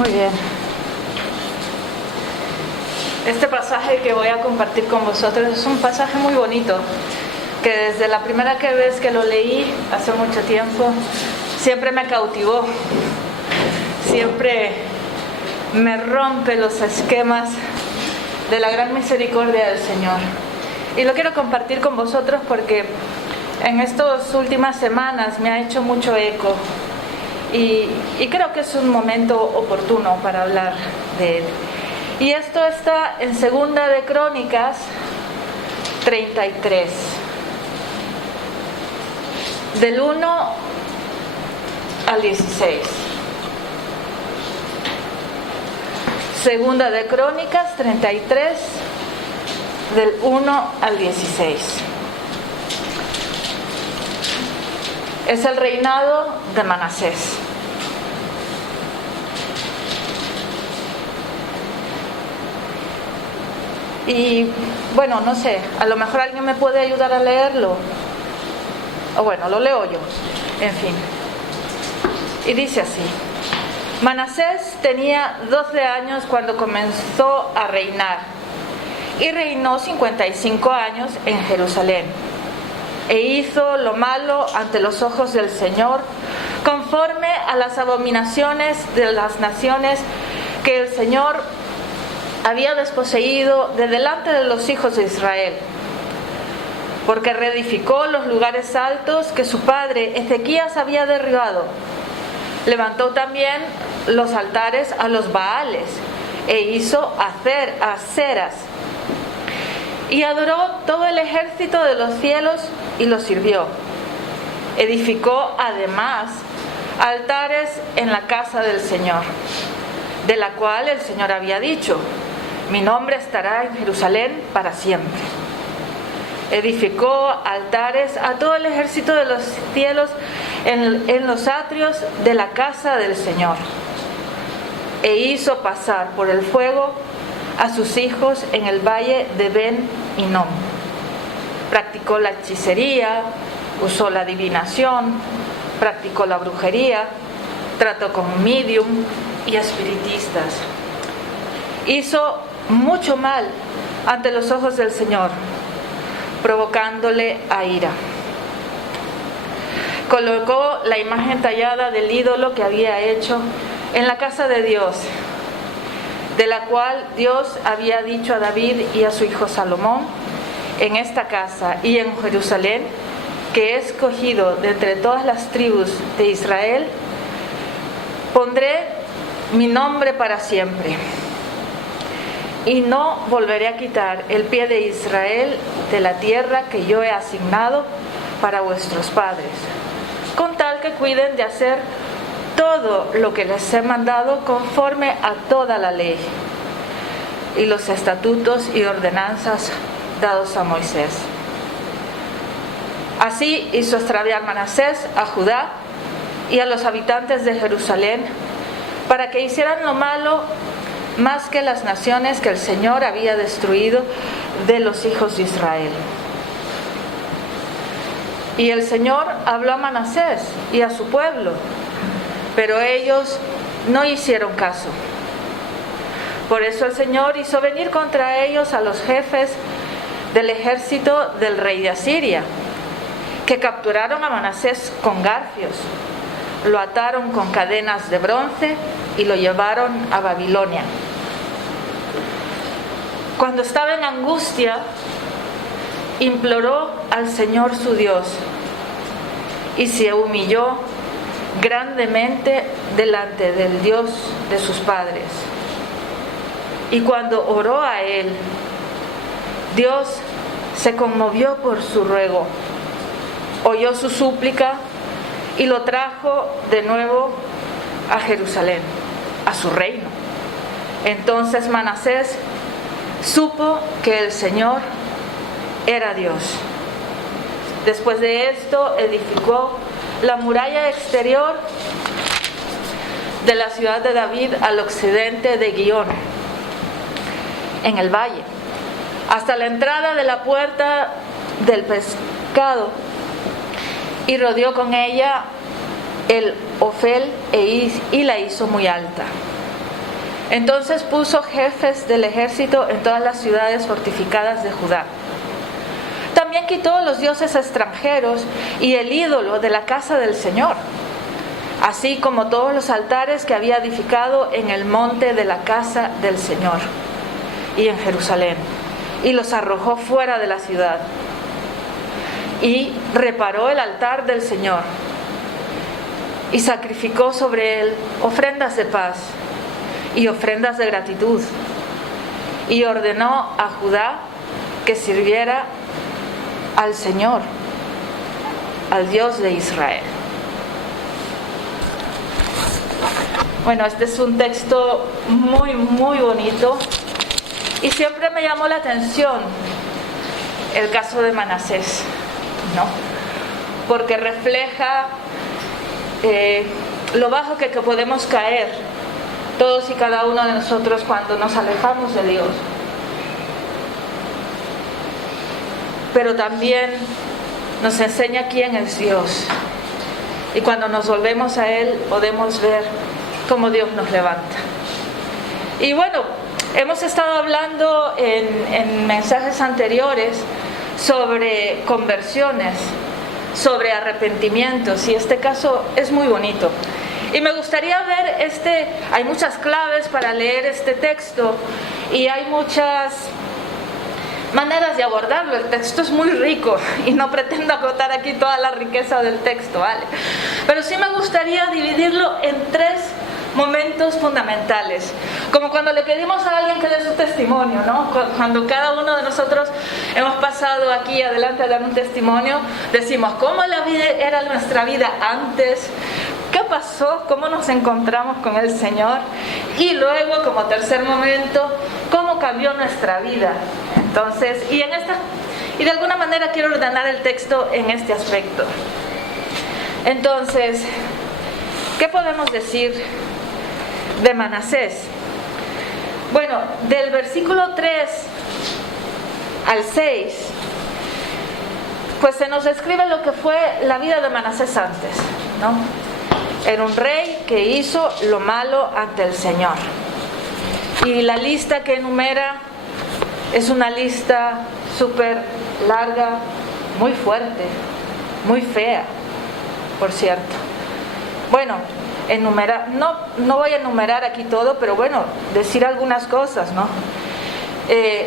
Muy bien. Este pasaje que voy a compartir con vosotros es un pasaje muy bonito, que desde la primera vez que lo leí, hace mucho tiempo, siempre me cautivó. Siempre me rompe los esquemas de la gran misericordia del Señor. Y lo quiero compartir con vosotros porque en estas últimas semanas me ha hecho mucho eco. Y creo que es un momento oportuno para hablar de él. Y esto está en 2 de Crónicas 33, del 1 al 16. 2 de Crónicas 33, del 1 al 16. Es el reinado de Manasés. Y bueno, no sé, a lo mejor alguien me puede ayudar a leerlo. O bueno, lo leo yo. En fin. Y dice así: Manasés tenía 12 años cuando comenzó a reinar, y reinó 55 años en Jerusalén. E hizo lo malo ante los ojos del Señor, conforme a las abominaciones de las naciones que el Señor había desposeído de delante de los hijos de Israel. Porque reedificó los lugares altos que su padre Ezequías había derribado. Levantó también los altares a los Baales, e hizo hacer aceras. Y adoró todo el ejército de los cielos y los sirvió. Edificó además altares en la casa del Señor, de la cual el Señor había dicho: mi nombre estará en Jerusalén para siempre. Edificó altares a todo el ejército de los cielos en los atrios de la casa del Señor. E hizo pasar por el fuego a sus hijos en el valle de Ben Hinnom. Practicó la hechicería, usó la adivinación, practicó la brujería, trató con medium y espiritistas. Hizo mucho mal ante los ojos del Señor, provocándole a ira. Colocó la imagen tallada del ídolo que había hecho en la casa de Dios, de la cual Dios había dicho a David y a su hijo Salomón: en esta casa y en Jerusalén, que he escogido de entre todas las tribus de Israel, pondré mi nombre para siempre. Y no volveré a quitar el pie de Israel de la tierra que yo he asignado para vuestros padres, con tal que cuiden de hacer todo lo que les he mandado conforme a toda la ley y los estatutos y ordenanzas dados a Moisés. Así hizo extraviar Manasés a Judá y a los habitantes de Jerusalén, para que hicieran lo malo más que las naciones que el Señor había destruido de los hijos de Israel. Y el Señor habló a Manasés y a su pueblo, pero ellos no hicieron caso. Por eso el Señor hizo venir contra ellos a los jefes del ejército del rey de Asiria, que capturaron a Manasés con garfios, lo ataron con cadenas de bronce y lo llevaron a Babilonia. Cuando estaba en angustia, imploró al Señor su Dios y se humilló grandemente delante del Dios de sus padres. Y cuando oró a él, Dios se conmovió por su ruego, oyó su súplica y lo trajo de nuevo a Jerusalén, a su reino. Entonces Manasés supo que el Señor era Dios. Después de esto edificó la muralla exterior de la ciudad de David al occidente de Guión, en el valle, hasta la entrada de la puerta del pescado, y rodeó con ella el Ofel y la hizo muy alta. Entonces puso jefes del ejército en todas las ciudades fortificadas de Judá. También quitó los dioses extranjeros y el ídolo de la casa del Señor, así como todos los altares que había edificado en el monte de la casa del Señor y en Jerusalén, y los arrojó fuera de la ciudad. Y reparó el altar del Señor y sacrificó sobre él ofrendas de paz y ofrendas de gratitud, y ordenó a Judá que sirviera al Señor, al Dios de Israel. Bueno, este es un texto muy, muy bonito, y siempre me llamó la atención el caso de Manasés, ¿no? Porque refleja lo bajo que podemos caer todos y cada uno de nosotros cuando nos alejamos de Dios. Pero también nos enseña quién es Dios. Y cuando nos volvemos a Él, podemos ver cómo Dios nos levanta. Y bueno, hemos estado hablando en mensajes anteriores sobre conversiones, sobre arrepentimientos, y este caso es muy bonito. Y me gustaría ver hay muchas claves para leer este texto, y hay muchas maneras de abordarlo. El texto es muy rico y no pretendo agotar aquí toda la riqueza del texto, ¿vale? Pero sí me gustaría dividirlo en 3 momentos fundamentales, como cuando le pedimos a alguien que dé su testimonio, ¿no? Cuando cada uno de nosotros hemos pasado aquí adelante a dar un testimonio, decimos cómo era nuestra vida antes, qué pasó, cómo nos encontramos con el Señor, y luego, como tercer momento, cómo cambió nuestra vida. Entonces, y de alguna manera quiero ordenar el texto en este aspecto. Entonces, ¿qué podemos decir de Manasés? Bueno, del versículo 3 al 6, pues se nos describe lo que fue la vida de Manasés antes, ¿no? Era un rey que hizo lo malo ante el Señor. Y la lista que enumera es una lista súper larga, muy fuerte, muy fea, por cierto. Bueno, no voy a enumerar aquí todo, pero bueno, decir algunas cosas, ¿no?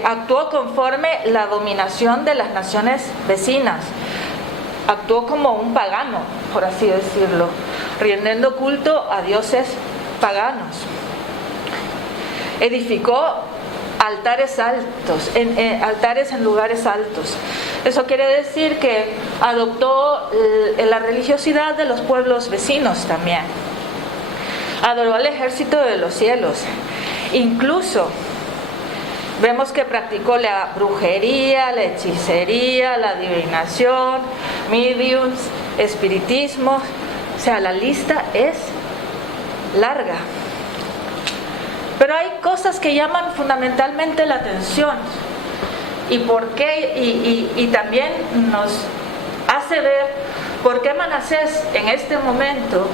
Actuó conforme la dominación de las naciones vecinas. Actuó como un pagano, por así decirlo, rindiendo culto a dioses paganos. Edificó altares altos, altares en lugares altos. Eso quiere decir que adoptó la religiosidad de los pueblos vecinos también. Adoró al ejército de los cielos. Incluso vemos que practicó la brujería, la hechicería, la adivinación, mediums, espiritismo. O sea, la lista es larga. Pero hay cosas que llaman fundamentalmente la atención. ¿Y por qué? Y también nos hace ver por qué Manasés en este momento,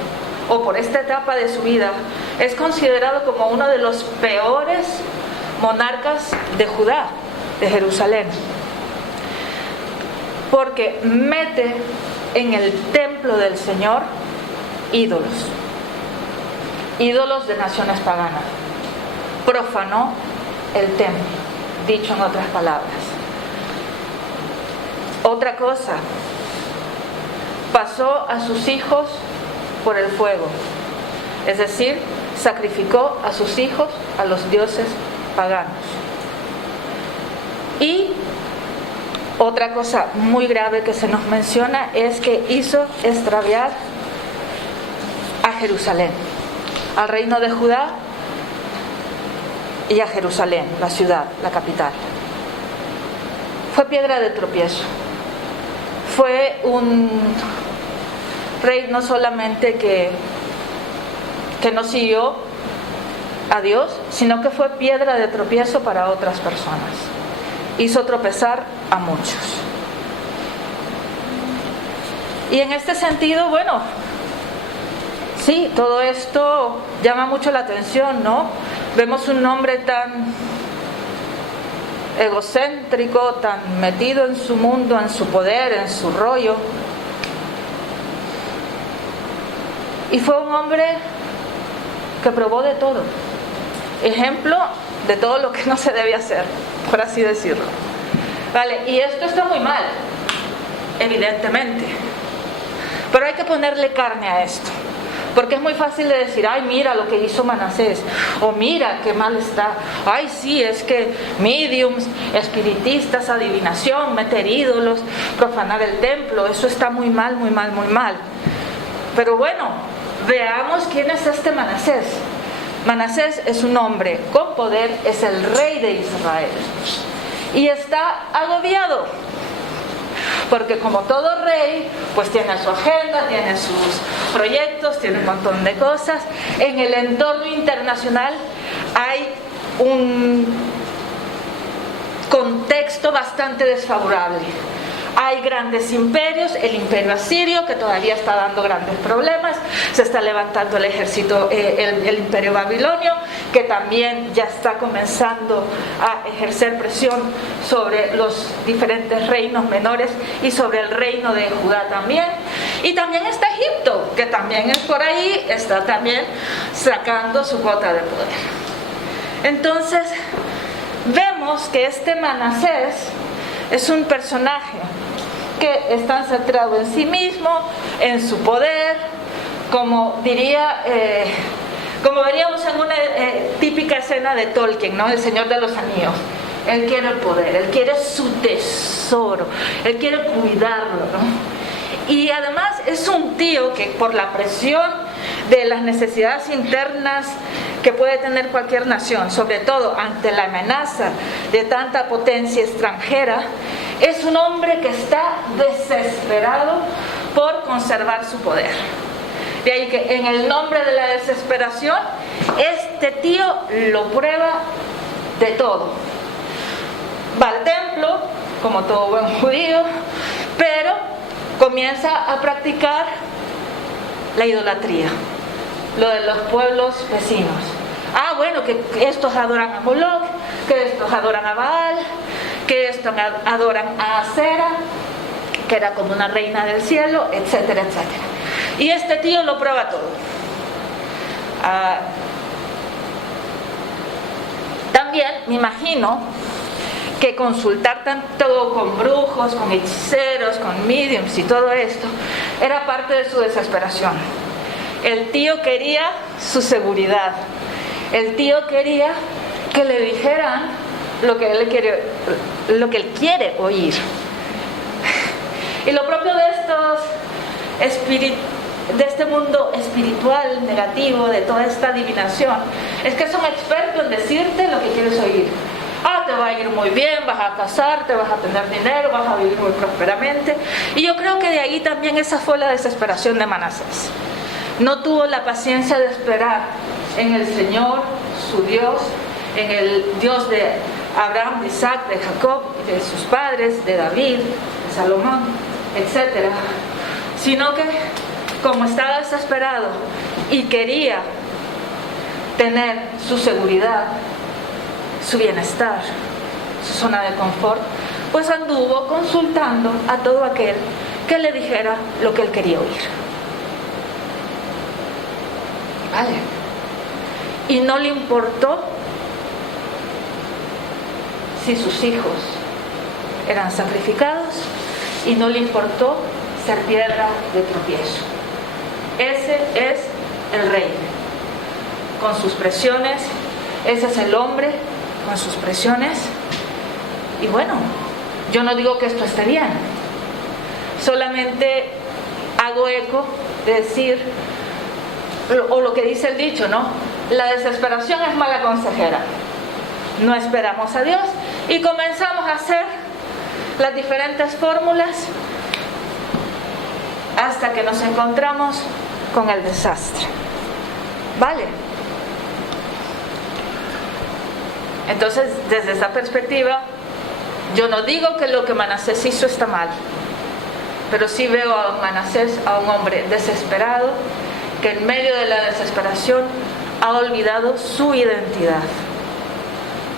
o por esta etapa de su vida, es considerado como uno de los peores monarcas de Judá, de Jerusalén. Porque mete en el templo del Señor ídolos de naciones paganas. Profanó el templo, dicho en otras palabras. Otra cosa, pasó a sus hijos por el fuego, es decir, sacrificó a sus hijos a los dioses paganos. Y otra cosa muy grave que se nos menciona es que hizo extraviar a Jerusalén, al reino de Judá y a Jerusalén, la ciudad, la capital. Fue piedra de tropiezo. Fue un rey no solamente que no siguió a Dios, sino que fue piedra de tropiezo para otras personas. Hizo tropezar a muchos. Y en este sentido, sí, todo esto llama mucho la atención, ¿no? Vemos un hombre tan egocéntrico, tan metido en su mundo, en su poder, en su rollo. Y fue un hombre que probó de todo. Ejemplo de todo lo que no se debe hacer, por así decirlo. Vale, y esto está muy mal, evidentemente. Pero hay que ponerle carne a esto. Porque es muy fácil de decir, ay, mira lo que hizo Manasés, o mira qué mal está, ay, sí, es que mediums, espiritistas, adivinación, meter ídolos, profanar el templo, eso está muy mal, muy mal, muy mal. Pero bueno, veamos quién es este Manasés. Manasés es un hombre con poder, es el rey de Israel, y está agobiado. Porque como todo rey, pues tiene su agenda, tiene sus proyectos, tiene un montón de cosas. En el entorno internacional hay un contexto bastante desfavorable. Hay grandes imperios, el imperio asirio, que todavía está dando grandes problemas, se está levantando el ejército, el imperio babilonio, que también ya está comenzando a ejercer presión sobre los diferentes reinos menores y sobre el reino de Judá también. Y también está Egipto, que también es por ahí, está también sacando su cuota de poder. Entonces, vemos que este Manasés es un personaje que está centrado en sí mismo, en su poder, como diría, como veríamos en una típica escena de Tolkien, ¿no? El Señor de los Anillos. Él quiere el poder, él quiere su tesoro, él quiere cuidarlo, ¿no? Y además es un tío que por la presión de las necesidades internas que puede tener cualquier nación, sobre todo ante la amenaza de tanta potencia extranjera, es un hombre que está desesperado por conservar su poder. De ahí que en el nombre de la desesperación, este tío lo prueba de todo. Va al templo, como todo buen judío, pero comienza a practicar la idolatría, lo de los pueblos vecinos. Ah, bueno, que estos adoran a Moloch, que estos adoran a Baal, que estos adoran a Acera, que era como una reina del cielo, etcétera, etcétera. Y este tío lo prueba todo. También me imagino que consultar tanto con brujos, con hechiceros, con mediums y todo esto era parte de su desesperación. El tío quería su seguridad. El tío quería que le dijeran lo que él quiere oír. Y lo propio de este mundo espiritual negativo, de toda esta adivinación, es que son expertos en decirte lo que quieres oír. Ah, te va a ir muy bien, vas a casarte, vas a tener dinero, vas a vivir muy prósperamente. Y yo creo que de ahí también esa fue la desesperación de Manasés. No tuvo la paciencia de esperar en el Señor, su Dios, en el Dios de Abraham, de Isaac, de Jacob, de sus padres, de David, de Salomón, etc. Sino que, como estaba desesperado y quería tener su seguridad, su bienestar, su zona de confort, pues anduvo consultando a todo aquel que le dijera lo que él quería oír. ¿Vale? Y no le importó si sus hijos eran sacrificados, y no le importó ser piedra de tropiezo. Ese es el rey, con sus presiones. Ese es el hombre, con sus presiones. Y bueno, yo no digo que esto esté bien, solamente hago eco de decir, o lo que dice el dicho, ¿no? La desesperación es mala consejera. No esperamos a Dios y comenzamos a hacer las diferentes fórmulas hasta que nos encontramos con el desastre. ¿Vale? Entonces, desde esa perspectiva, yo no digo que lo que Manasés hizo está mal, pero sí veo a Manasés, a un hombre desesperado, que en medio de la desesperación ha olvidado su identidad,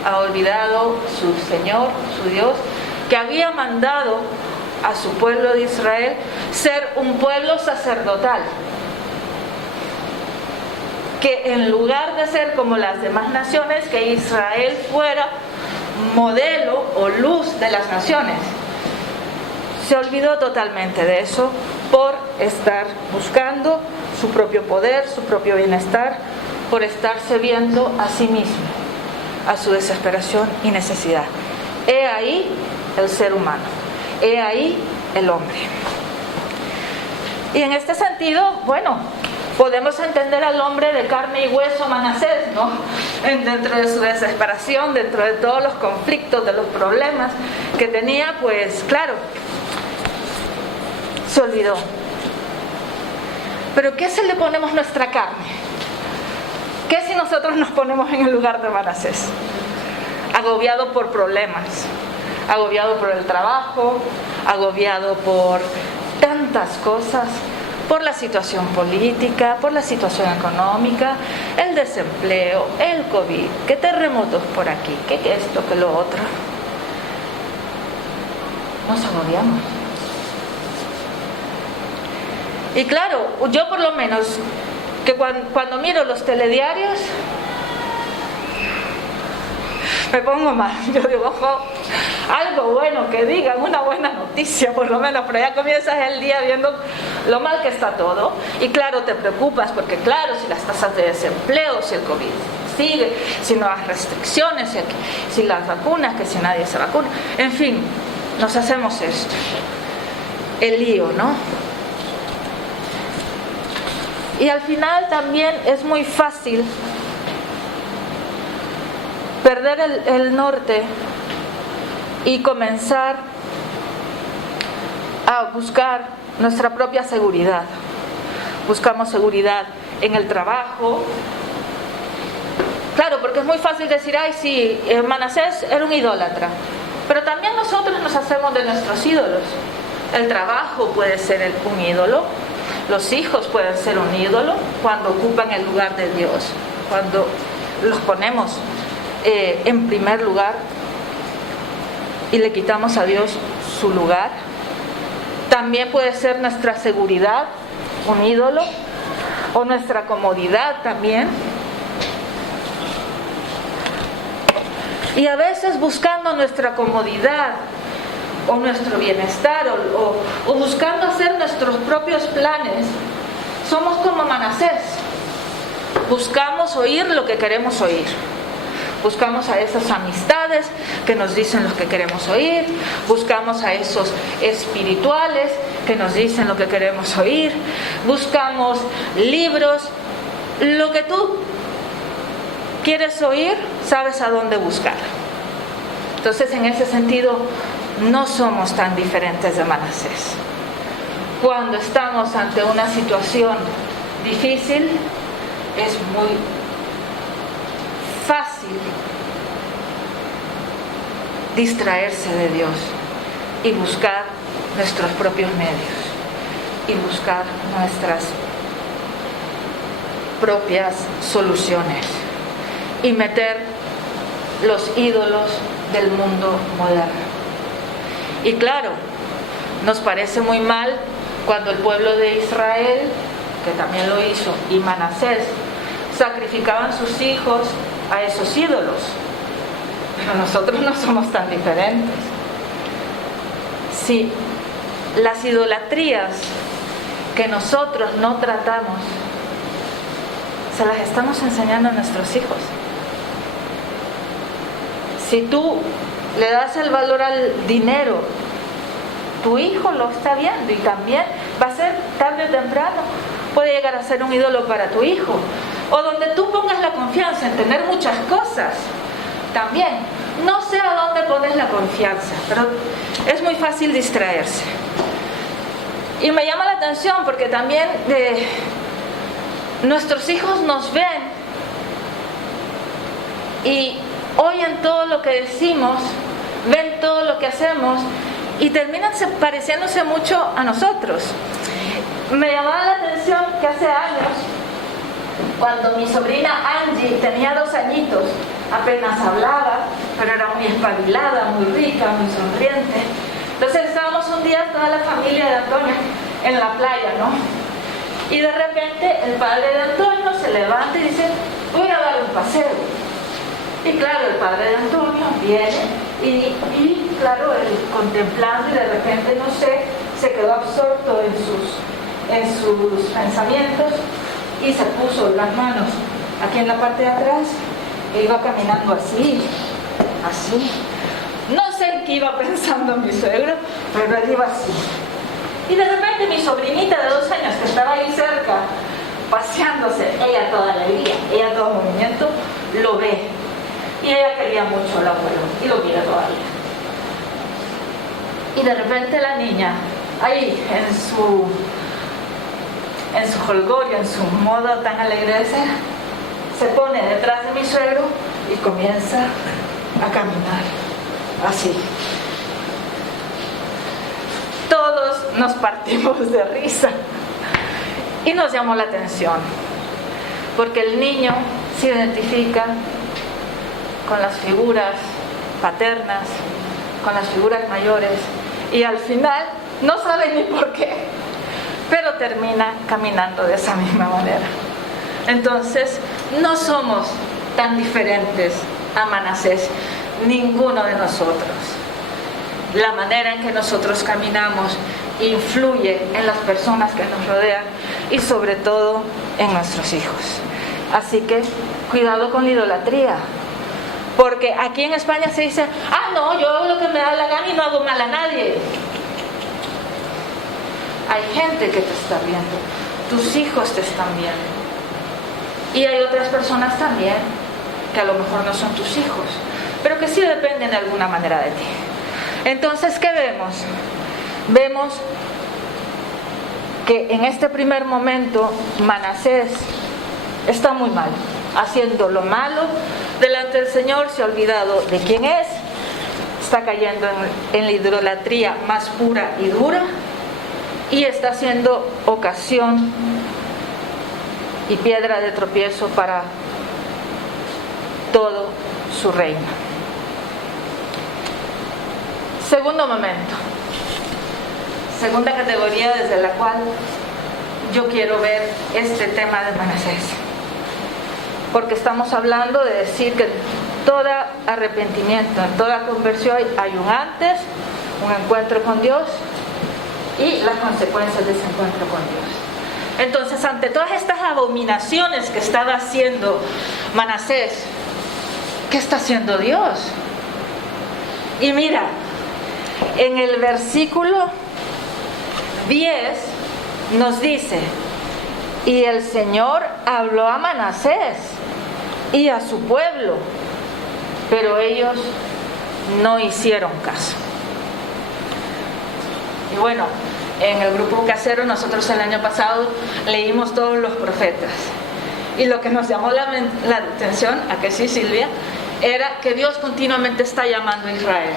ha olvidado su Señor, su Dios, que había mandado a su pueblo de Israel ser un pueblo sacerdotal, que en lugar de ser como las demás naciones, que Israel fuera modelo o luz de las naciones. Se olvidó totalmente de eso por estar buscando su propio poder, su propio bienestar, por estarse viendo a sí mismo, a su desesperación y necesidad. He ahí el ser humano, he ahí el hombre. Y en este sentido, bueno, podemos entender al hombre de carne y hueso, Manasés, ¿no? Dentro de su desesperación, dentro de todos los conflictos, de los problemas que tenía, pues claro, se olvidó. Pero ¿qué si le ponemos nuestra carne? ¿Qué si nosotros nos ponemos en el lugar de Manasés? Agobiado por problemas, agobiado por el trabajo, agobiado por tantas cosas, por la situación política, por la situación económica, el desempleo, el COVID, que terremotos por aquí, que esto, que lo otro. Nos agobiamos. Y claro, yo por lo menos, que cuando miro los telediarios, me pongo mal. Yo digo, ojo, algo bueno que digan, una buena noticia por lo menos, pero ya comienzas el día viendo lo mal que está todo. Y claro, te preocupas porque claro, si las tasas de desempleo, si el COVID sigue, si nuevas restricciones, si las vacunas, que si nadie se vacuna, en fin, nos hacemos esto, el lío, ¿no? Y al final también es muy fácil perder el norte y comenzar a buscar nuestra propia seguridad. Buscamos seguridad en el trabajo. Claro, porque es muy fácil decir, ay sí, Manasés era un idólatra. Pero también nosotros nos hacemos de nuestros ídolos. El trabajo puede ser un ídolo. Los hijos pueden ser un ídolo cuando ocupan el lugar de Dios. Cuando los ponemos en primer lugar y le quitamos a Dios su lugar. También puede ser nuestra seguridad un ídolo, o nuestra comodidad también. Y a veces buscando nuestra comodidad o nuestro bienestar o buscando hacer nuestros propios planes, somos como Manasés. Buscamos oír lo que queremos oír. Buscamos a esas amistades que nos dicen lo que queremos oír. Buscamos a esos espirituales que nos dicen lo que queremos oír. Buscamos libros. Lo que tú quieres oír, sabes a dónde buscar. Entonces, en ese sentido, no somos tan diferentes de Manasés. Cuando estamos ante una situación difícil, es muy fácil distraerse de Dios y buscar nuestros propios medios y buscar nuestras propias soluciones y meter los ídolos del mundo moderno. Y claro, nos parece muy mal cuando el pueblo de Israel, que también lo hizo, y Manasés, sacrificaban sus hijos a esos ídolos. Pero nosotros no somos tan diferentes. Si las idolatrías que nosotros no tratamos, se las estamos enseñando a nuestros hijos. Si tú le das el valor al dinero, tu hijo lo está viendo y también va a ser tarde o temprano, puede llegar a ser un ídolo para tu hijo. O donde tú pongas la confianza en tener muchas cosas, también. No sé a dónde pones la confianza, pero es muy fácil distraerse. Y me llama la atención porque también nuestros hijos nos ven y oyen todo lo que decimos, ven todo lo que hacemos y terminan pareciéndose mucho a nosotros. Me llamaba la atención que hace años cuando mi sobrina Angie tenía 2 añitos, apenas hablaba, pero era muy espabilada, muy rica, muy sonriente. Entonces estábamos un día toda la familia de Antonio en la playa, ¿no? Y de repente el padre de Antonio se levanta y dice, voy a dar un paseo. Y claro, el padre de Antonio viene y claro, él contemplando, y de repente, no sé, se quedó absorto en sus pensamientos y se puso las manos aquí en la parte de atrás e iba caminando así. No sé en qué iba pensando mi suegro, pero él iba así. Y de repente mi sobrinita de 2 años que estaba ahí cerca, paseándose, ella toda alegría, ella todo movimiento, lo ve. Y ella quería mucho al abuelo y lo quiere todavía. Y de repente la niña, ahí en su jolgorio, en su modo tan alegre de ser, se pone detrás de mi suegro y comienza a caminar así. Todos nos partimos de risa y nos llamó la atención, porque el niño se identifica con las figuras paternas, con las figuras mayores, y al final no sabe ni por qué, pero termina caminando de esa misma manera. Entonces, no somos tan diferentes a Manasés, ninguno de nosotros. La manera en que nosotros caminamos influye en las personas que nos rodean y sobre todo en nuestros hijos. Así que cuidado con la idolatría. Porque aquí en España se dice, no, yo hago lo que me da la gana y no hago mal a nadie. Hay gente que te está viendo, tus hijos te están viendo. Y hay otras personas también que a lo mejor no son tus hijos, pero que sí dependen de alguna manera de ti. Entonces, ¿qué vemos? Vemos que en este primer momento Manasés está muy mal, haciendo lo malo delante del Señor, se ha olvidado de quién es, está cayendo en la idolatría más pura y dura y está siendo ocasión y piedra de tropiezo para todo su reino. Segundo momento, segunda categoría desde la cual yo quiero ver este tema de Manasés, porque estamos hablando de decir que en todo arrepentimiento, en toda conversión hay un antes, un encuentro con Dios y las consecuencias de ese encuentro con Dios. Entonces, ante todas estas abominaciones que estaba haciendo Manasés, ¿qué está haciendo Dios? Y mira, en el versículo 10 nos dice, y el Señor habló a Manasés y a su pueblo, pero ellos no hicieron caso. Y bueno, en el grupo casero nosotros el año pasado leímos todos los profetas, y lo que nos llamó la atención, ¿a que sí, Silvia?, era que Dios continuamente está llamando a Israel: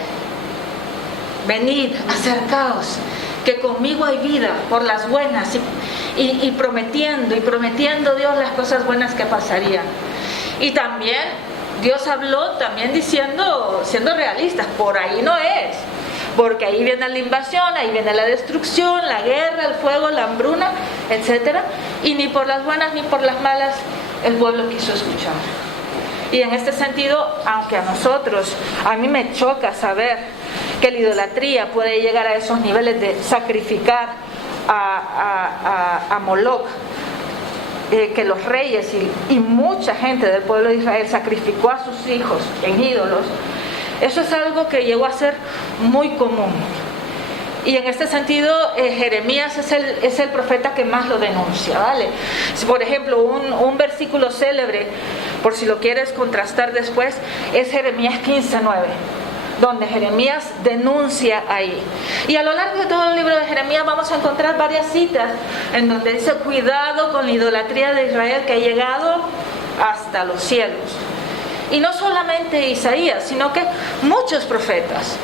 venid, acercaos, que conmigo hay vida por las buenas, y prometiendo Dios las cosas buenas que pasarían. Y también Dios habló también diciendo, siendo realistas, por ahí no es, porque ahí viene la invasión, ahí viene la destrucción, la guerra, el fuego, la hambruna, etc. Y ni por las buenas ni por las malas el pueblo quiso escuchar. Y en este sentido, aunque a mí me choca saber que la idolatría puede llegar a esos niveles de sacrificar a Moloch, que los reyes y mucha gente del pueblo de Israel sacrificó a sus hijos en ídolos, eso es algo que llegó a ser muy común. Y en este sentido, Jeremías es el profeta que más lo denuncia, ¿vale? Si, por ejemplo, un versículo célebre, por si lo quieres contrastar después, es Jeremías 15:9, donde Jeremías denuncia ahí. Y a lo largo de todo el libro de Jeremías vamos a encontrar varias citas en donde dice: cuidado con la idolatría de Israel que ha llegado hasta los cielos. Y no solamente Isaías, sino que muchos profetas.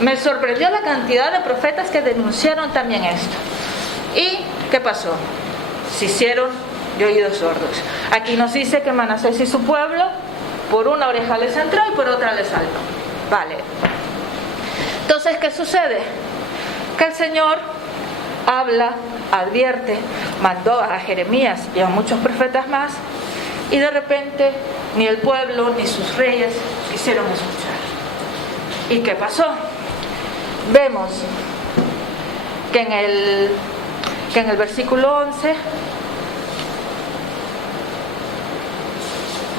Me sorprendió la cantidad de profetas que denunciaron también esto. ¿Y qué pasó? Se hicieron de oídos sordos. Aquí nos dice que Manasés y su pueblo, por una oreja les entró y por otra les salió. Vale. Entonces, ¿qué sucede? Que el Señor habla, advierte, mandó a Jeremías y a muchos profetas más, y de repente ni el pueblo ni sus reyes quisieron escuchar. ¿Y qué pasó? Vemos que en el versículo 11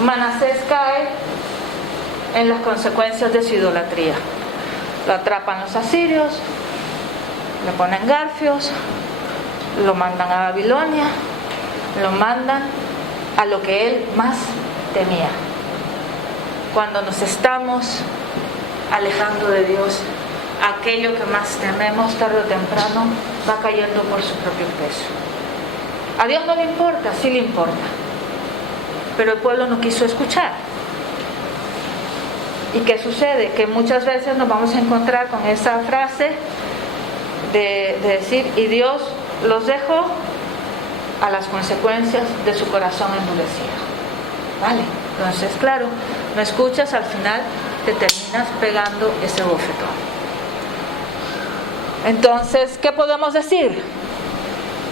Manasés cae en las consecuencias de su idolatría. Lo atrapan los asirios, le ponen garfios, lo mandan a Babilonia, lo mandan a lo que él más temía. Cuando nos estamos alejando de Dios, aquello que más tememos tarde o temprano va cayendo por su propio peso. A Dios no le importa, sí le importa, pero el pueblo no quiso escuchar. ¿Y qué sucede? Que muchas veces nos vamos a encontrar con esa frase de decir, y Dios los dejó a las consecuencias de su corazón endurecido. Vale, entonces claro, no escuchas, al final te terminas pegando ese bofetón. Entonces, ¿qué podemos decir?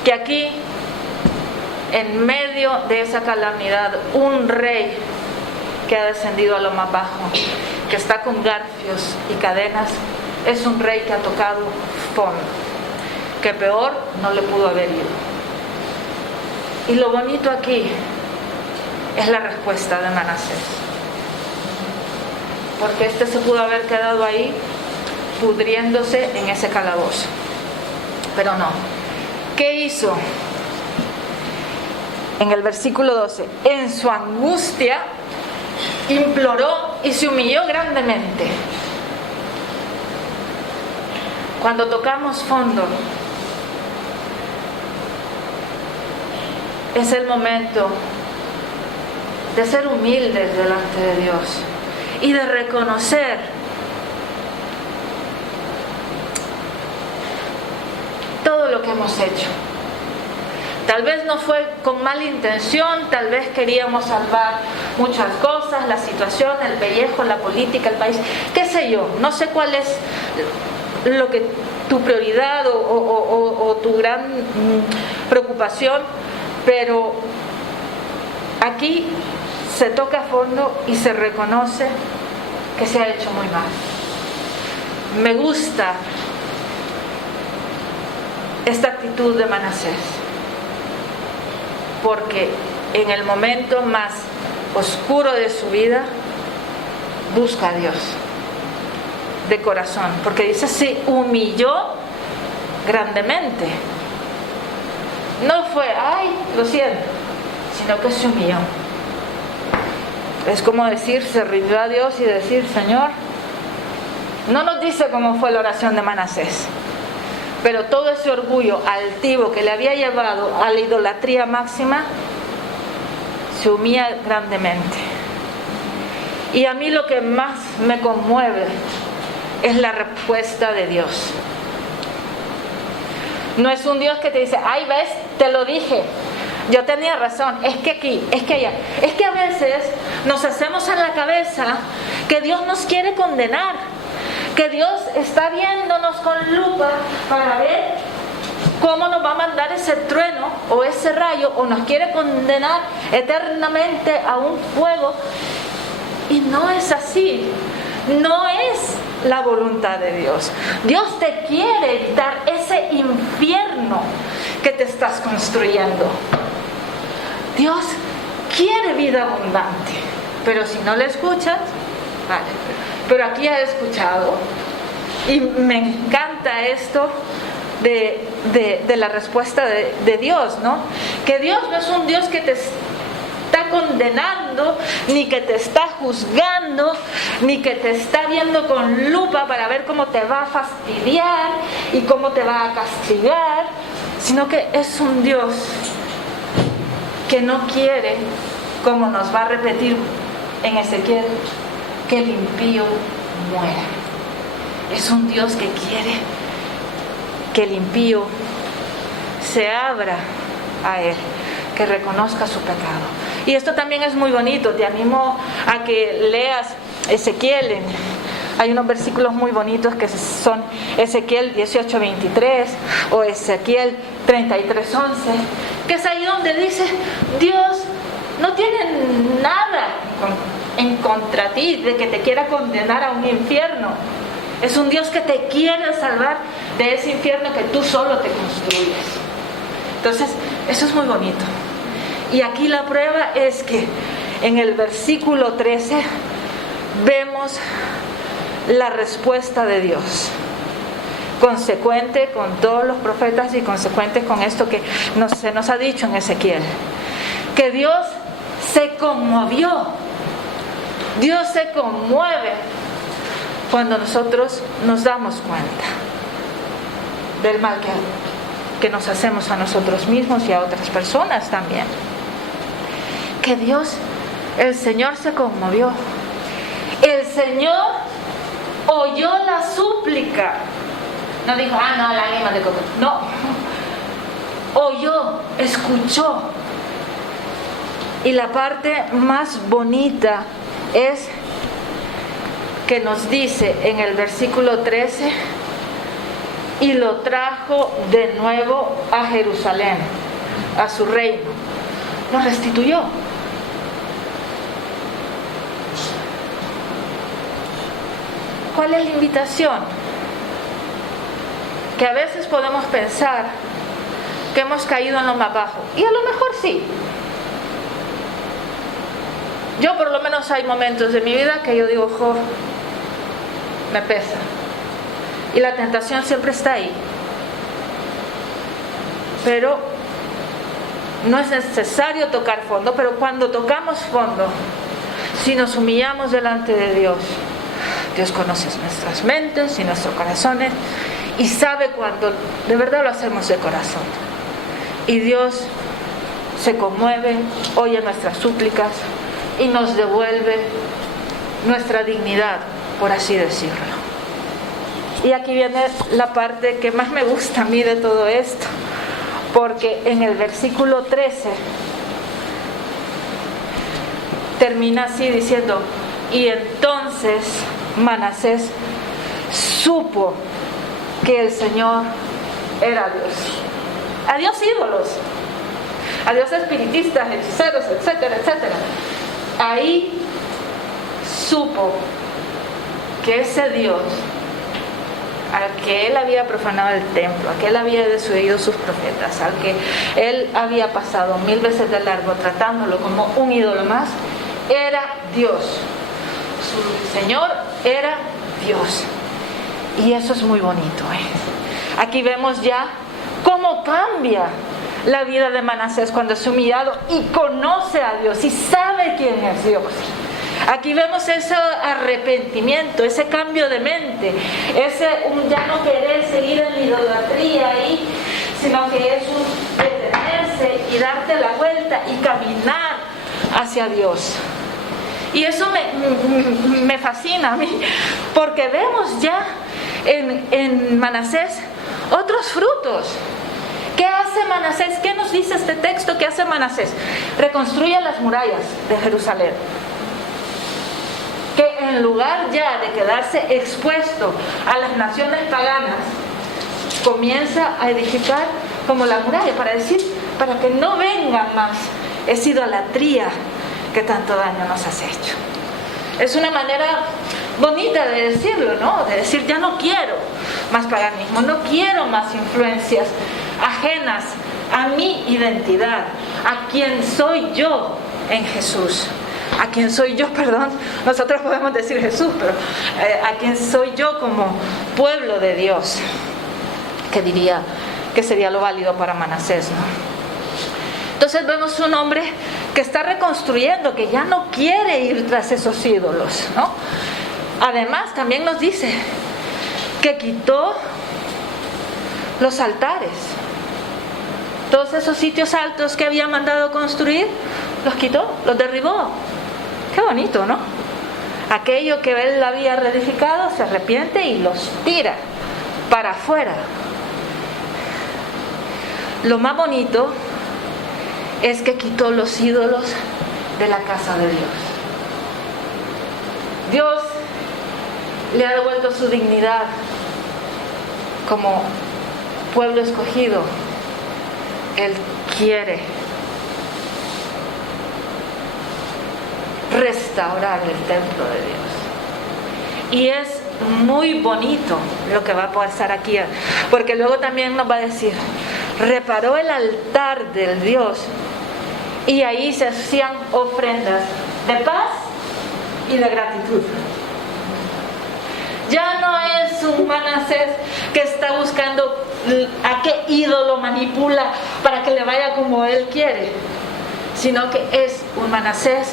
Que aquí, en medio de esa calamidad, un rey que ha descendido a lo más bajo, que está con garfios y cadenas, es un rey que ha tocado fondo, que peor no le pudo haber ido. Y lo bonito aquí es la respuesta de Manasés, porque este se pudo haber quedado ahí pudriéndose en ese calabozo, pero no. ¿Qué hizo? En el versículo 12, en su angustia imploró y se humilló grandemente. Cuando tocamos fondo, es el momento de ser humildes delante de Dios y de reconocer todo lo que hemos hecho. Tal vez no fue con mala intención, tal vez queríamos salvar muchas cosas, la situación, el pellejo, la política, el país, qué sé yo, no sé cuál es lo que tu prioridad o tu gran preocupación, pero aquí se toca a fondo y se reconoce que se ha hecho muy mal. Me gusta esta actitud de Manasés, porque en el momento más oscuro de su vida busca a Dios de corazón, porque dice, se humilló grandemente. No fue, ay, lo siento, sino que se humilló. Es como decir, se rindió a Dios y decir, Señor, no nos dice cómo fue la oración de Manasés, pero todo ese orgullo altivo que le había llevado a la idolatría máxima, se humilla grandemente. Y a mí lo que más me conmueve es la respuesta de Dios. No es un Dios que te dice, ay, ves, te lo dije, yo tenía razón, es que aquí, es que allá. Es que a veces nos hacemos en la cabeza que Dios nos quiere condenar, que Dios está viéndonos con lupa para ver cómo nos va a mandar ese trueno o ese rayo, o nos quiere condenar eternamente a un fuego. Y no es así, no es la voluntad de Dios. Dios te quiere dar ese infierno que te estás construyendo. Dios quiere vida abundante, pero si no le escuchas, vale. Pero aquí he escuchado y me encanta esto de la respuesta de Dios, ¿no? Que Dios no es un Dios que te está condenando, ni que te está juzgando, ni que te está viendo con lupa para ver cómo te va a fastidiar y cómo te va a castigar, sino que es un Dios que no quiere, como nos va a repetir en Ezequiel, que el impío muera. Es un Dios que quiere que el impío se abra a Él, que reconozca su pecado. Y esto también es muy bonito. Te animo a que leas Ezequiel. Hay unos versículos muy bonitos que son Ezequiel 18:23 o Ezequiel 33:11, que es ahí donde dice: Dios no tiene nada en contra ti de que te quiera condenar a un infierno. Es un Dios que te quiere salvar de ese infierno que tú solo te construyes. Entonces, eso es muy bonito. Y aquí la prueba es que en el versículo 13 vemos la respuesta de Dios, consecuente con todos los profetas y consecuente con esto que se nos ha dicho en Ezequiel, que Dios se conmovió. Dios se conmueve cuando nosotros nos damos cuenta del mal que nos hacemos a nosotros mismos y a otras personas también. Que Dios, el Señor se conmovió. El Señor oyó la súplica. No dijo: no, lágrimas de coco. No. Oyó, escuchó. Y la parte más bonita es que nos dice en el versículo 13: y lo trajo de nuevo a Jerusalén, a su reino. Lo restituyó. ¿Cuál es la invitación? Que a veces podemos pensar que hemos caído en lo más bajo, y a lo mejor sí. Yo por lo menos hay momentos de mi vida que yo digo: me pesa. Y la tentación siempre está ahí. Pero no es necesario tocar fondo, pero cuando tocamos fondo, si nos humillamos delante de Dios, Dios conoce nuestras mentes y nuestros corazones y sabe cuando de verdad lo hacemos de corazón. Y Dios se conmueve, oye nuestras súplicas y nos devuelve nuestra dignidad, por así decirlo. Y aquí viene la parte que más me gusta a mí de todo esto, porque en el versículo 13 termina así diciendo: y entonces Manasés supo que el Señor era Dios. Adiós ídolos, adiós espiritistas, hechiceros, etcétera, etcétera. Ahí supo que ese Dios al que él había profanado el templo, al que él había desoído sus profetas, al que él había pasado 1000 veces de largo tratándolo como un ídolo más, era Dios. Su Señor era Dios. Y eso es muy bonito, Aquí vemos ya cómo cambia la vida de Manasés cuando es humillado y conoce a Dios y sabe quién es Dios. Aquí vemos ese arrepentimiento, ese cambio de mente, ese ya no querer seguir en la idolatría ahí, sino que es un detenerse y darte la vuelta y caminar hacia Dios. Y eso me fascina a mí, porque vemos ya en Manasés otros frutos. ¿Qué hace Manasés? ¿Qué nos dice este texto? ¿Qué hace Manasés? Reconstruye las murallas de Jerusalén. Que en lugar ya de quedarse expuesto a las naciones paganas, comienza a edificar como la muralla, para que no vengan más esa idolatría que tanto daño nos has hecho. Es una manera bonita de decirlo, ¿no? De decir: ya no quiero más paganismo, no quiero más influencias ajenas a mi identidad, a quien soy yo en Jesús. A quien soy yo, nosotros podemos decir Jesús, pero a quien soy yo como pueblo de Dios, que diría que sería lo válido para Manasés, ¿no? Entonces vemos un hombre que está reconstruyendo, que ya no quiere ir tras esos ídolos, ¿no? Además también nos dice que quitó los altares, todos esos sitios altos que había mandado construir, los quitó, los derribó. Qué bonito, ¿no? Aquello que él había reedificado, se arrepiente y los tira para afuera. Lo más bonito es que quitó los ídolos de la casa de Dios. Dios le ha devuelto su dignidad como pueblo escogido. Él quiere restaurar el templo de Dios. Y es muy bonito lo que va a pasar aquí, porque luego también nos va a decir, reparó el altar del Dios y ahí se hacían ofrendas de paz y de gratitud. Ya no es un Manasés que está buscando a qué ídolo manipula para que le vaya como él quiere, sino que es un Manasés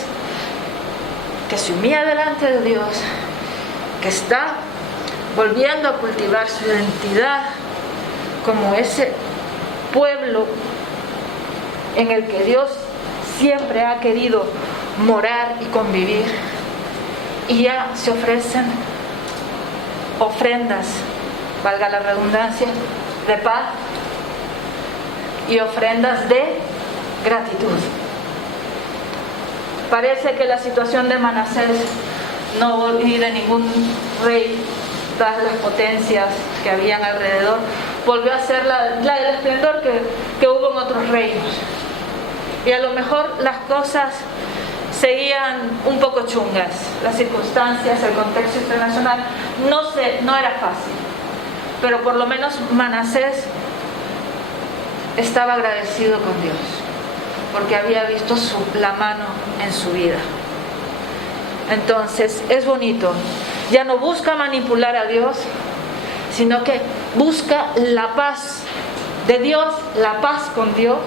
que se humilla delante de Dios, que está volviendo a cultivar su identidad como ese pueblo en el que Dios siempre ha querido morar y convivir. Y ya se ofrecen ofrendas, valga la redundancia, de paz y ofrendas de gratitud. Parece que la situación de Manasés y de ningún rey, todas las potencias que habían alrededor, volvió a ser la del esplendor que hubo en otros reinos. Y a lo mejor las cosas seguían un poco chungas, las circunstancias, el contexto internacional no era fácil, pero por lo menos Manasés estaba agradecido con Dios porque había visto la mano en su vida. Entonces es bonito, ya no busca manipular a Dios, sino que busca la paz de Dios, la paz con Dios,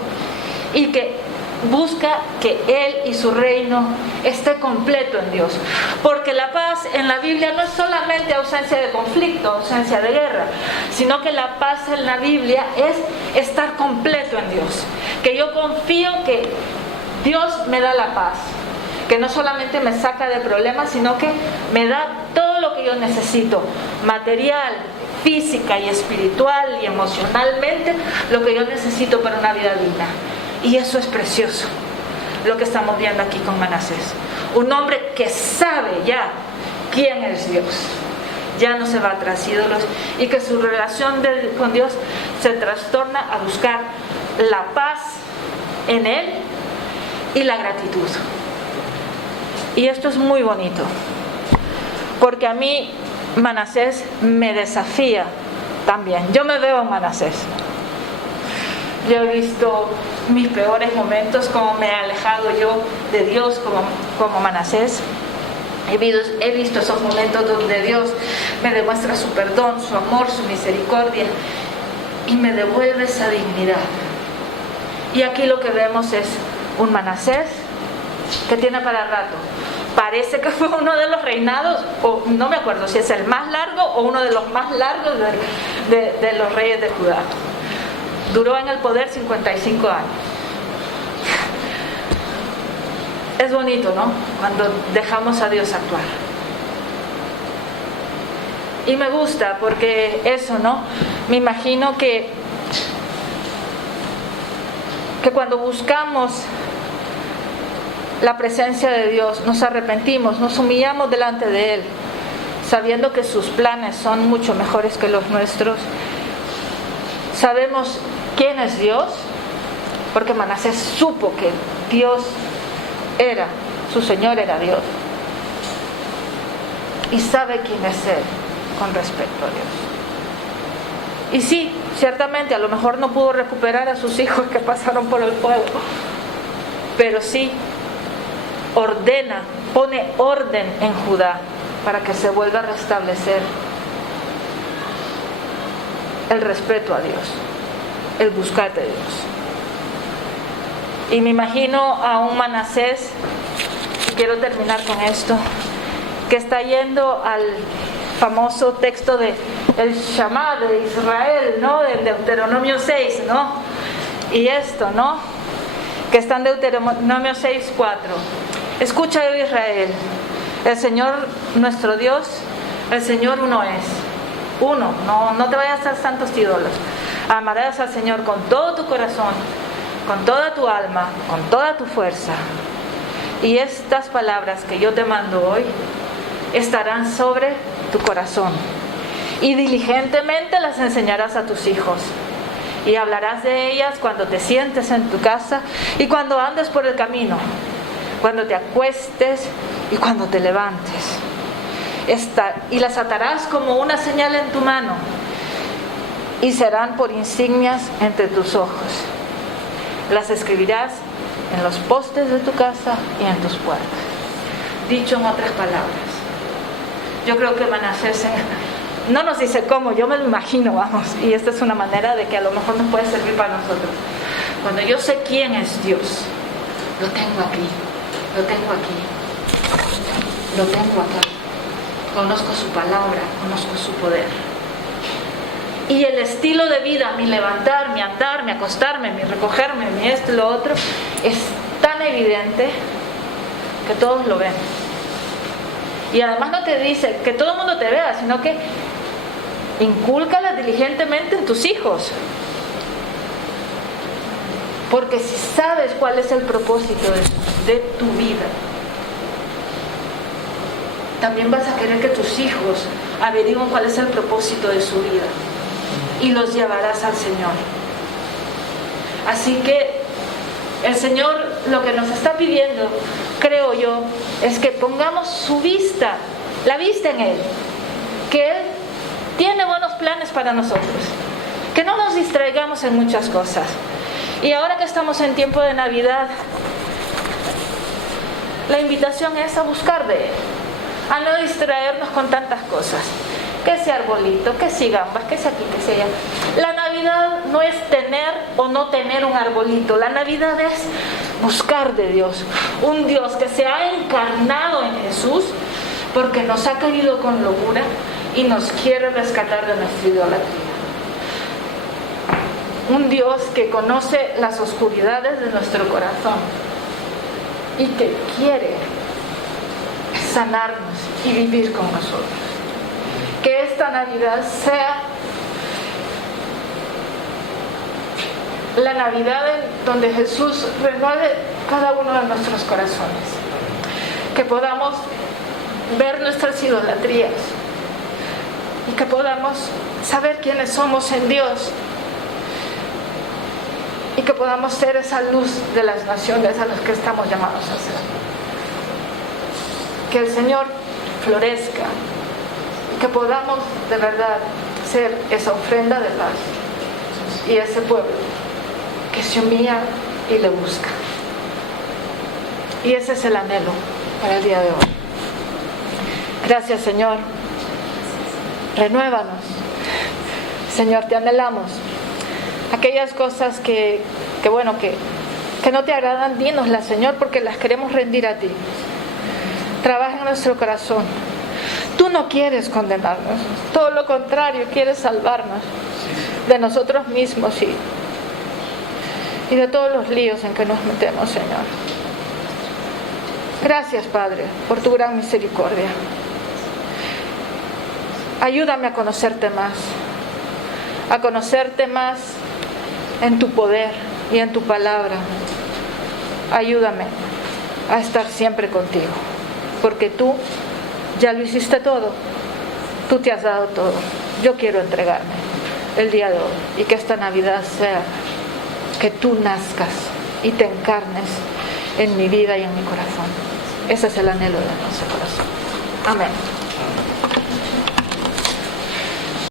y que busca que Él y su reino esté completo en Dios. Porque la paz en la Biblia no es solamente ausencia de conflicto, ausencia de guerra, sino que la paz en la Biblia es estar completo en Dios. Que yo confío que Dios me da la paz, que no solamente me saca de problemas, sino que me da todo lo que yo necesito, material, física y espiritual y emocionalmente, lo que yo necesito para una vida digna. Y eso es precioso, lo que estamos viendo aquí con Manasés. Un hombre que sabe ya quién es Dios, ya no se va tras ídolos, y que su relación con Dios se trastorna a buscar la paz en Él y la gratitud. Y esto es muy bonito, porque a mí Manasés me desafía también. Yo me veo en Manasés. Yo he visto mis peores momentos, como me he alejado yo de Dios como Manasés. He visto esos momentos donde Dios me demuestra su perdón, su amor, su misericordia, y me devuelve esa dignidad. Y aquí lo que vemos es un Manasés que tiene para rato. Parece que fue uno de los reinados, o no me acuerdo si es el más largo o uno de los más largos de los reyes de Judá. Duró en el poder 55 años. Es bonito, ¿no? Cuando dejamos a Dios actuar. Y me gusta porque eso, ¿no? Me imagino que cuando buscamos la presencia de Dios, nos arrepentimos, nos humillamos delante de Él, sabiendo que sus planes son mucho mejores que los nuestros. Sabemos quién es Dios, porque Manasés supo que Dios su Señor era Dios, y sabe quién es Él con respecto a Dios. Y sí, ciertamente a lo mejor no pudo recuperar a sus hijos que pasaron por el fuego, pero sí pone orden en Judá para que se vuelva a restablecer el respeto a Dios, el buscar de Dios. Y me imagino a un Manasés, y quiero terminar con esto, que está yendo al famoso texto de el Shama de Israel, ¿no? Del Deuteronomio 6, ¿no? Y esto, ¿no? Que está en Deuteronomio 6:4. Escucha, oh Israel, el Señor nuestro Dios, el Señor uno es. Uno, no te vayas a hacer santos ídolos. Amarás al Señor con todo tu corazón, con toda tu alma, con toda tu fuerza. Y estas palabras que yo te mando hoy estarán sobre tu corazón. Y diligentemente las enseñarás a tus hijos. Y hablarás de ellas cuando te sientes en tu casa y cuando andes por el camino, cuando te acuestes y cuando te levantes. Y las atarás como una señal en tu mano y serán por insignias entre tus ojos. Las escribirás en los postes de tu casa y en tus puertas. Dicho en otras palabras, yo creo que Manasés no nos dice cómo, yo me lo imagino, vamos, y esta es una manera de que a lo mejor nos puede servir para nosotros. Cuando yo sé quién es Dios, lo tengo aquí, lo tengo aquí, lo tengo acá. Conozco su palabra, conozco su poder. Y el estilo de vida, mi levantar, mi andar, mi acostarme, mi recogerme, mi esto y lo otro, es tan evidente que todos lo ven. Y además no te dice que todo el mundo te vea, sino que incúlcala diligentemente en tus hijos. Porque si sabes cuál es el propósito de tu vida, también vas a querer que tus hijos averigüen cuál es el propósito de su vida. Y los llevarás al Señor. Así que el Señor lo que nos está pidiendo, creo yo, es que pongamos su vista, la vista en Él. Que Él tiene buenos planes para nosotros. Que no nos distraigamos en muchas cosas. Y ahora que estamos en tiempo de Navidad, la invitación es a buscar de Él. A no distraernos con tantas cosas. Que si arbolito, que si gambas, que si aquí, que si allá. La Navidad no es tener o no tener un arbolito. La Navidad es buscar de Dios. Un Dios que se ha encarnado en Jesús porque nos ha querido con locura y nos quiere rescatar de nuestra idolatría. Un Dios que conoce las oscuridades de nuestro corazón y que quiere sanarnos y vivir con nosotros. Que esta Navidad sea la Navidad en donde Jesús renueve cada uno de nuestros corazones. Que podamos ver nuestras idolatrías y que podamos saber quiénes somos en Dios y que podamos ser esa luz de las naciones a las que estamos llamados a ser. Que el Señor florezca y que podamos de verdad ser esa ofrenda de paz y ese pueblo que se humilla y le busca. Y ese es el anhelo para el día de hoy. Gracias, Señor. Renuévanos. Señor, te anhelamos. Aquellas cosas que no te agradan, dínoslas, Señor, porque las queremos rendir a ti. Trabaja en nuestro corazón. Tú no quieres condenarnos, todo lo contrario, quieres salvarnos de nosotros mismos y de todos los líos en que nos metemos, Señor. Gracias, Padre, por tu gran misericordia. Ayúdame a conocerte más en tu poder y en tu palabra. Ayúdame a estar siempre contigo, porque tú ya lo hiciste todo, tú te has dado todo. Yo quiero entregarme el día de hoy y que esta Navidad sea que tú nazcas y te encarnes en mi vida y en mi corazón. Ese es el anhelo de nuestro corazón. Amén.